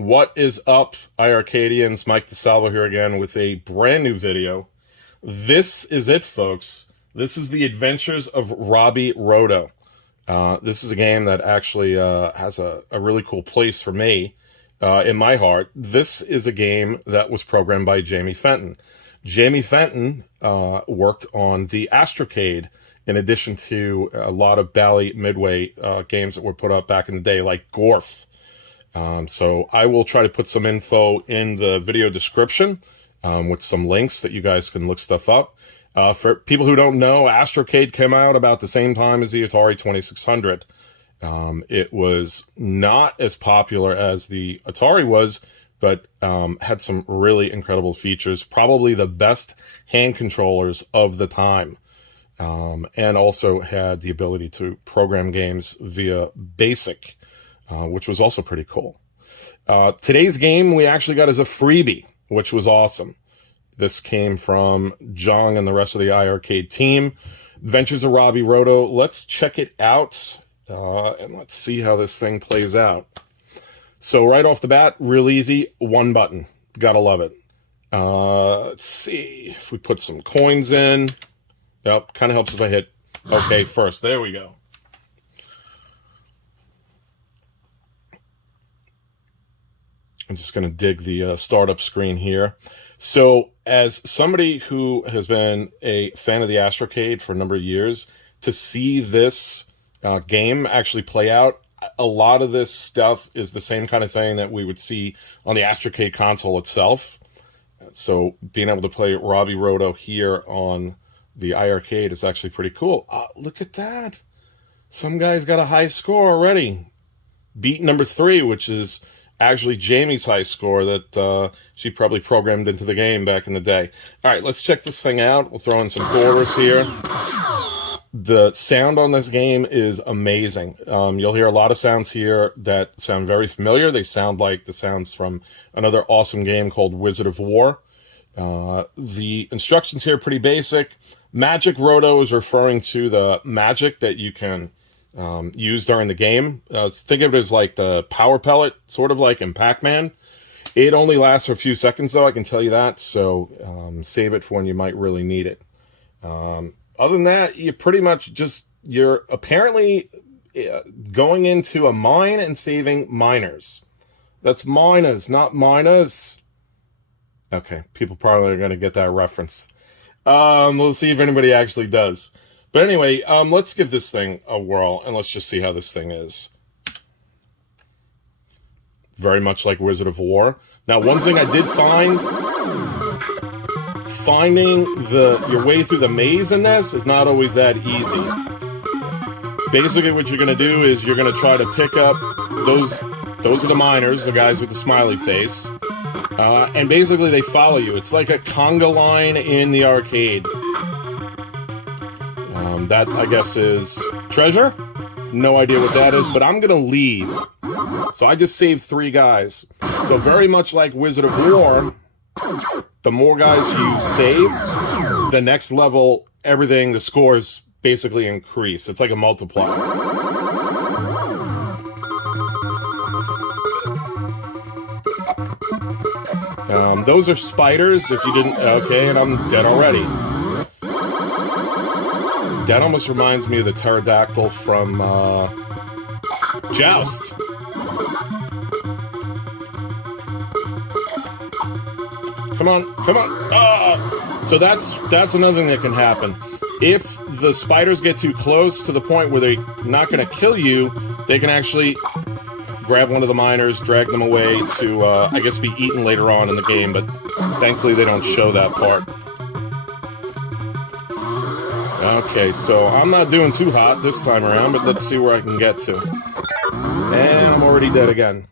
What is up, iiRcadians? Mike DeSalvo here again with a brand new video. This is it, folks. This is the Adventures of Robby Roto. This is a game that actually has a really cool place for me in my heart. This is a game that was programmed by Jamie Fenton. Jamie Fenton worked on the iiRcade in addition to a lot of Bally Midway games that were put up back in the day, like Gorf. So I will try to put some info in the video description with some links that you guys can look stuff up. For people who don't know, iiRcade came out about the same time as the Atari 2600. It was not as popular as the Atari was, but had some really incredible features, probably the best hand controllers of the time, and also had the ability to program games via BASIC. Which was also pretty cool. Today's game we actually got as a freebie, which was awesome. This came from Jong and the rest of the iiRcade team. Adventures of Robby Roto. Let's check it out, and let's see how this thing plays out. So right off the bat, real easy, one button. Gotta love it. Let's see if we put some coins in. Yep, kind of helps if I hit OK first. There we go. I'm just going to dig the startup screen here. So as somebody who has been a fan of the iiRcade for a number of years, to see this game actually play out, a lot of this stuff is the same kind of thing that we would see on the iiRcade console itself. So being able to play Robby Roto here on the iiRcade is actually pretty cool. Look at that. Some guy's got a high score already. Beat number 3, which is actually Jamie's high score that she probably programmed into the game back in the day. All right, let's check this thing out. We'll throw in some quarters here. The sound on this game is amazing. You'll hear a lot of sounds here that sound very familiar. They sound like the sounds from another awesome game called Wizard of War. The instructions here are pretty basic. Magic Roto is referring to the magic that you can used during the game. Think of it as like the power pellet, sort of like in Pac-Man. It only lasts for a few seconds, though, I can tell you that, so save it for when you might really need it. Other than that, you pretty much just, you're apparently going into a mine and saving miners. That's miners, not miners. Okay, people probably are going to get that reference. We'll see if anybody actually does. But anyway, let's give this thing a whirl, and let's just see how this thing is. Very much like Wizard of War. Now, one thing I did find, finding your way through the maze in this is not always that easy. Basically, what you're going to do is you're going to try to pick up those are the miners, the guys with the smiley face, and basically they follow you. It's like a conga line in the arcade. That, I guess, is treasure. No idea what that is, but I'm going to leave. So I just saved 3 guys. So very much like Wizard of War, the more guys you save, the next level, everything, the scores basically increase. It's like a multiplier. Those are spiders, if you didn't... Okay, and I'm dead already. That almost reminds me of the pterodactyl from Joust. Come on, come on. So that's another thing that can happen. If the spiders get too close to the point where they're not going to kill you, they can actually grab one of the miners, drag them away to, I guess, be eaten later on in the game, but thankfully they don't show that part. Okay, so I'm not doing too hot this time around, but let's see where I can get to. And I'm already dead again.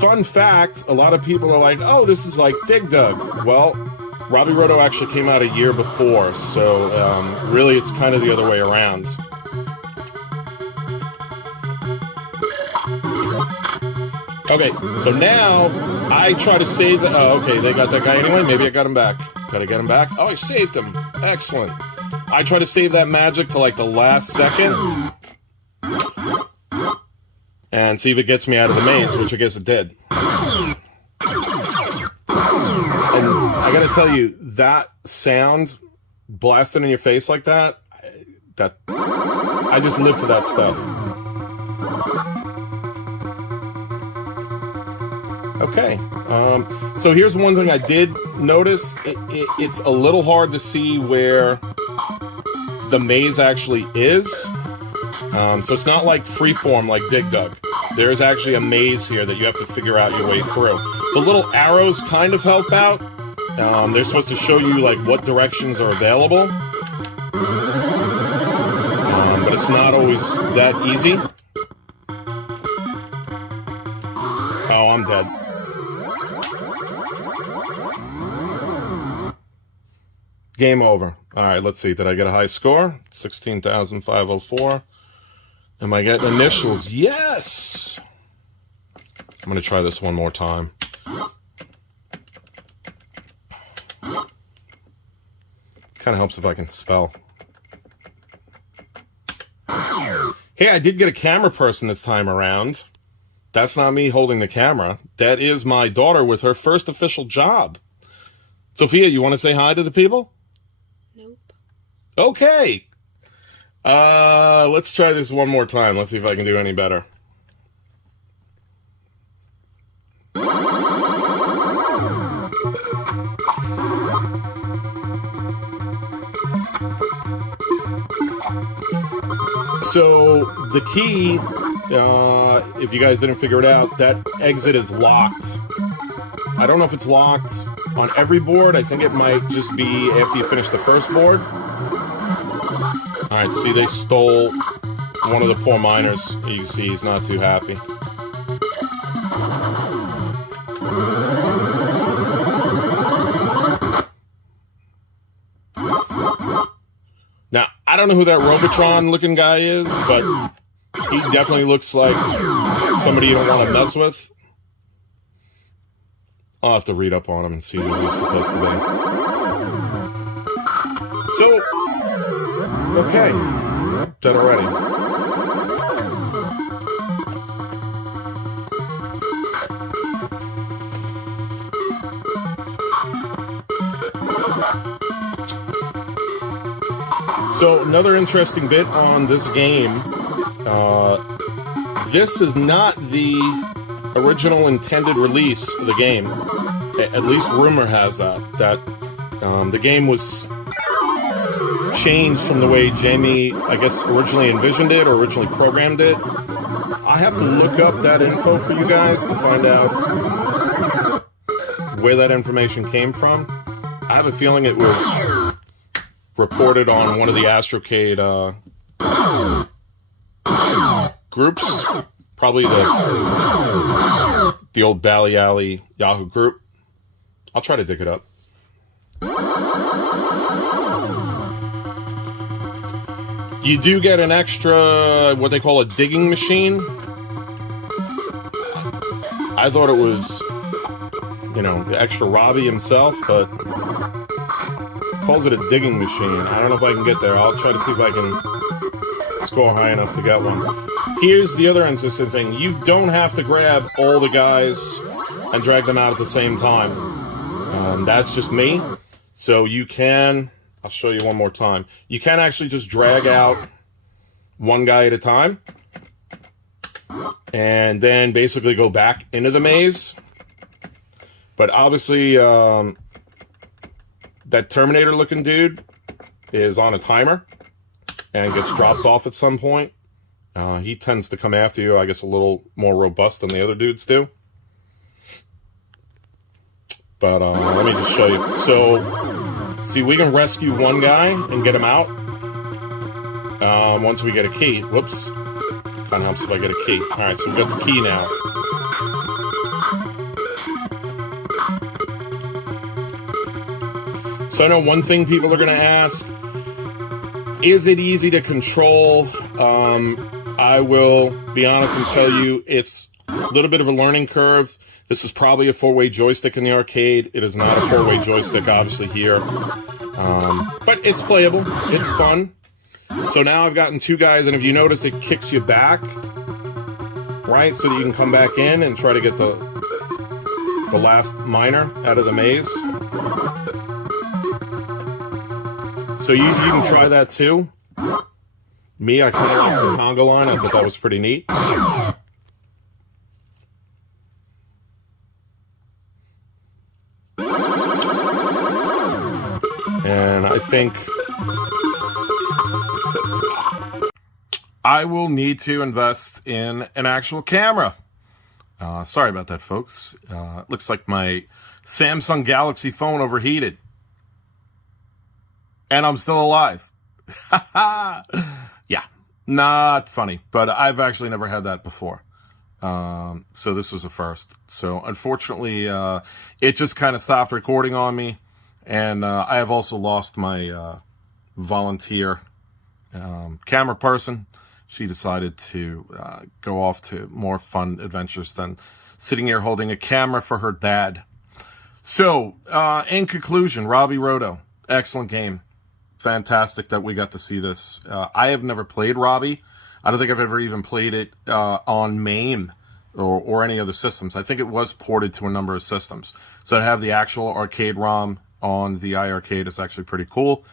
Fun fact, a lot of people are like, oh, this is like Dig Dug. Well, Robby Roto actually came out a year before, so really it's kind of the other way around. Okay, so now I try to save the... Oh, okay, they got that guy anyway. Maybe I got him back. Gotta get him back. Oh, I saved him. Excellent. I try to save that magic to like the last second. and see if it gets me out of the maze, which I guess it did. And I gotta tell you, that sound blasted in your face like that, I just live for that stuff. Okay, so here's one thing I did notice. It's a little hard to see where the maze actually is. So it's not like freeform like Dig Dug. There is actually a maze here that you have to figure out your way through. The little arrows kind of help out. They're supposed to show you like what directions are available. But it's not always that easy. Oh, I'm dead. Game over. All right, let's see. Did I get a high score? 16,504. Am I getting initials? Yes! I'm going to try this one more time. Kind of helps if I can spell. Hey, I did get a camera person this time around. That's not me holding the camera. That is my daughter with her first official job. Sophia, you want to say hi to the people? Nope. Okay. Let's try this one more time. Let's see if I can do any better. So the key, if you guys didn't figure it out, that exit is locked. I don't know if it's locked on every board. I think it might just be after you finish the first board. Alright, see, they stole one of the poor miners. You can see he's not too happy. Now, I don't know who that Robotron-looking guy is, but he definitely looks like somebody you don't want to mess with. I'll have to read up on him and see who he's supposed to be. So, okay, done already. So, another interesting bit on this game, this is not the original intended release of the game. At least rumor has that the game was changed from the way Jamie, I guess, originally envisioned it or originally programmed it. I have to look up that info for you guys to find out where that information came from. I have a feeling it was reported on one of the iiRcade groups, probably the old Bally Alley Yahoo group. I'll try to dig it up. You do get an extra, what they call a digging machine. I thought it was, you know, the extra Robby himself, but calls it a digging machine. I don't know if I can get there. I'll try to see if I can score high enough to get one. Here's the other interesting thing. You don't have to grab all the guys and drag them out at the same time. That's just me. So you can, I'll show you one more time. You can actually just drag out one guy at a time and then basically go back into the maze. But obviously, that Terminator looking dude is on a timer and gets dropped off at some point. He tends to come after you, I guess, a little more robust than the other dudes do. But let me just show you. So, see, we can rescue one guy and get him out once we get a key. Whoops. Kind of helps if I get a key. Alright, so we got the key now. So I know one thing people are going to ask, is it easy to control? I will be honest and tell you it's a little bit of a learning curve. This is probably a 4-way joystick in the arcade. It is not a 4-way joystick, obviously, here. But it's playable. It's fun. So now I've gotten two guys, and if you notice, it kicks you back. right? So that you can come back in and try to get the last miner out of the maze. So you can try that too. Me, I kind of like the conga line. I thought that was pretty neat. And I think I will need to invest in an actual camera. Sorry about that, folks. Looks like my Samsung Galaxy phone overheated. And I'm still alive. Yeah, not funny, but I've actually never had that before. So this was a first. So unfortunately, it just kind of stopped recording on me. And I have also lost my volunteer camera person. She decided to go off to more fun adventures than sitting here holding a camera for her dad. So, in conclusion, Robby Roto, excellent game. Fantastic that we got to see this. I have never played Robby. I don't think I've ever even played it on MAME or any other systems. I think it was ported to a number of systems. So to have the actual arcade ROM on the iiRcade is actually pretty cool.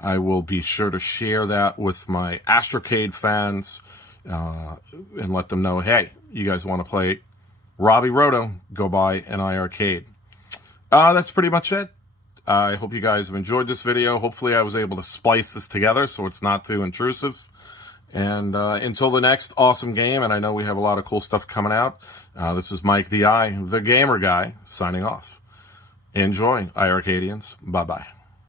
I will be sure to share that with my iiRcade fans and let them know, hey, you guys want to play Robby Roto, go buy an iiRcade. That's pretty much it. I hope you guys have enjoyed this video. Hopefully I was able to splice this together so it's not too intrusive. And until the next awesome game, and I know we have a lot of cool stuff coming out, this is Mike the Gamer Guy, signing off. Enjoy, iiRcadians. Bye-bye.